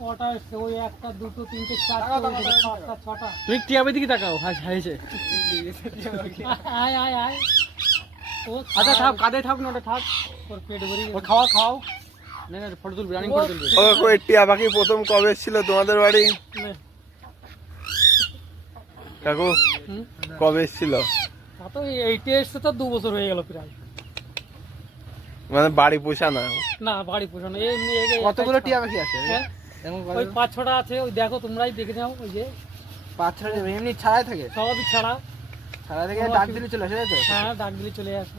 কটা এসছে ওই একটা দুটো তিনটে চারটে পাঁচটা ছটা। তুই টিয়া দিকে তাকাও হাসছে। আয় আয় আয় ও আচ্ছা থাক, কাঁধে থাক না, ওটা থাক, ওর পেট ভরে ওর খাওয়া খাও। না না ফটো তুলবি, রানিং ফটো তুলবি। ও কই টিয়া পাখি প্রথম কবে ছিল তোমাদের বাড়ি কাকু? কবে ছিল? তা তো এইটা এসছে তো 2 বছর হয়ে গেল প্রায়। মানে বাড়ি পোষা না? না বাড়ি পোষানো কতগুলো টিয়া পাখি আছে? হ্যাঁ ওই 5-6টা আছে, ওই দেখো তোমরাই দেখে নাও। ওই যে 5-6 এমনি ছাড়াই থাকে, সবই ছাড়া ছাড়া থেকে ডাক দিলে চলে আসে, তাই তো? হ্যাঁ ডাক দিলে চলে আসে।